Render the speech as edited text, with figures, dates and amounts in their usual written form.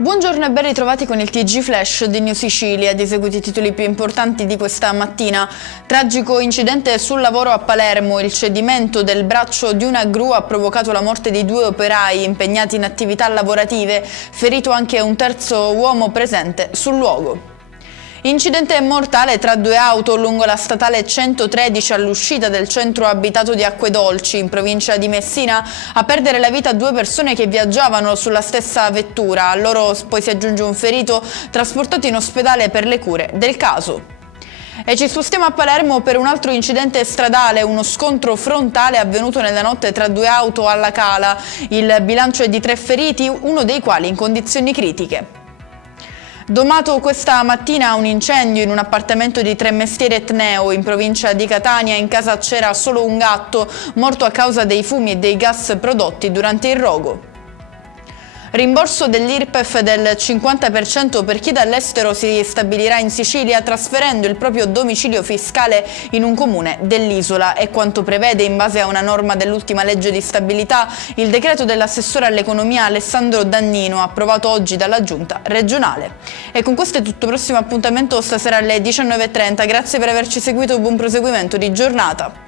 Buongiorno e ben ritrovati con il TG Flash di New Sicilia. Ad eseguiti i titoli più importanti di questa mattina. Tragico incidente sul lavoro a Palermo. Il cedimento del braccio di una gru ha provocato la morte di 2 operai impegnati in attività lavorative, ferito anche un terzo uomo presente sul luogo. Incidente mortale tra 2 auto lungo la statale 113 all'uscita del centro abitato di Acquedolci, in provincia di Messina. A perdere la vita 2 persone che viaggiavano sulla stessa vettura. A loro poi si aggiunge un ferito trasportato in ospedale per le cure del caso. E ci spostiamo a Palermo per un altro incidente stradale, uno scontro frontale avvenuto nella notte tra 2 auto alla Cala. Il bilancio è di 3 feriti, uno dei quali in condizioni critiche. Domato questa mattina un incendio in un appartamento di Tremestieri Etneo in provincia di Catania. In casa c'era solo un gatto, morto a causa dei fumi e dei gas prodotti durante il rogo. Rimborso dell'IRPEF del 50% per chi dall'estero si stabilirà in Sicilia trasferendo il proprio domicilio fiscale in un comune dell'isola. È quanto prevede, in base a una norma dell'ultima legge di stabilità, il decreto dell'assessore all'economia Alessandro Dannino, approvato oggi dalla Giunta regionale. E con questo è tutto. Prossimo appuntamento stasera alle 19:30. Grazie per averci seguito, buon proseguimento di giornata.